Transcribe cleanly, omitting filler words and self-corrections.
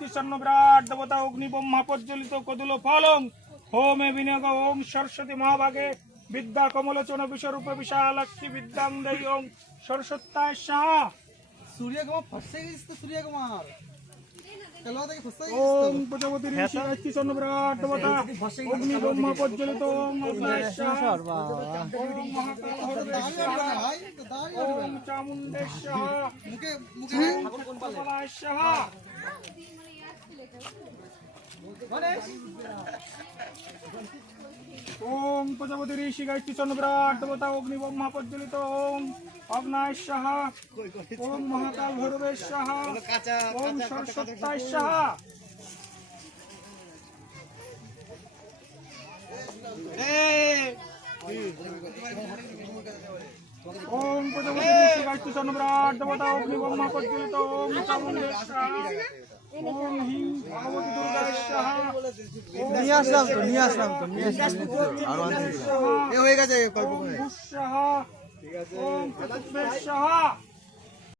শক্তিচন্ন বিরাট দেবতা অগ্নি ব্রহ্মা প্রজ্বলিত কদুল ফলং হোমে বিনিয়োগ ওম সরস্বতী মহাভাগে বিদ্যা কমলোচন বিশ্বরূপ বিশালাক্ষী বিদ্যাং দেহি ওম সরস্বত্যায় সাহা सूर्य कुमार फंसे गई तो सूर्य कुमार चलो तो फंसा ओम प्रजापति ऋषि शक्तिचन्न विराट देवता अग्नि ब्रह्मा प्रज्वलित ओम अग्नाय साहा ओम महाकाल हरदे साहा भाई तो दाल ओम चामुंडे साहा मुके मुके ठाकुर कौन पाले कमलाय साहा ओम प्रजापति ऋषि शक्तिचन्न विराट देवता अग्नि ब्रह्मा प्रज्वलित ओम अग्नाय साहा ओम महाकाल हरदे साहा ओम सरस्वत्याय साहा ओम प्रजापति ऋषि शक्तिचन्न विराट देवता अग्नि ब्रह्मा प्रज्वलित ओम चामुंडे साहा ओम हिं भगवती दुर्गा साहा নিয়ে আসলাম তো নিয়ে আসলাম साहा এ হয়ে গেছে ओम भूष साहा